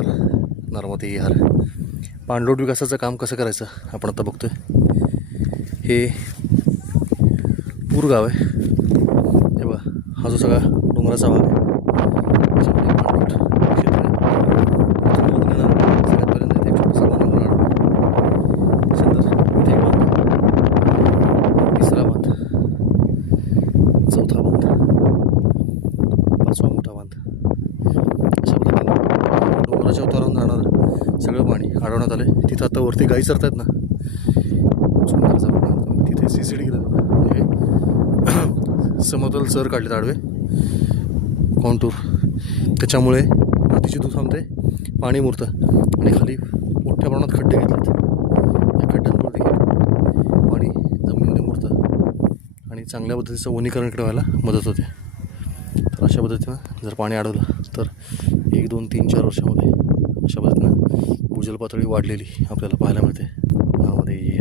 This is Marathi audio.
नमस्कार नर्मदे यार पाणलोट विकासाचं काम कसं करायचं आपण आता बघतोय. हे पूर गाव आहे. हे बघा हा जो सगळा डोंगराचा भाग आहे. तिसरा पाणलोट चौथा आहे इथून बघून येणार सगळ्यात पहिल्यांदा इथे एक छोटासा बांध होणार त्याच्यानंतर इथे एक बांध तिसरा बांध चौथा बांध पाचवा मोठा बांध अशा पुलाच्या डोंगराच्या जाणार सगळं पाणी अडवण्यात आलं आहे तिथं आता वरती गाई चरतायत ना. सुंदर तिथे सी सी टी म्हणजे समतल सर काढले आडवे. कॉन्टूर. त्याच्यामुळे मातीची धूप थांबते. पाणी मुरतं. आणि खाली मोठ्या प्रमाणात खड्डे घेतलेत. या खड्ड्यांमुळे देखील पाणी जमिनीमध्ये मुरतं. आणि चांगल्या पद्धतीचं वनीकरण इकडे व्हायला मदत होते. अशा पद्धतीनं जर पाणी अडवलं तर एक दोन तीन चार वर्षामध्ये अशा पद्धतीनं भूजल पातळी वाढलेली आपल्याला पाहायला मिळते. गावामध्ये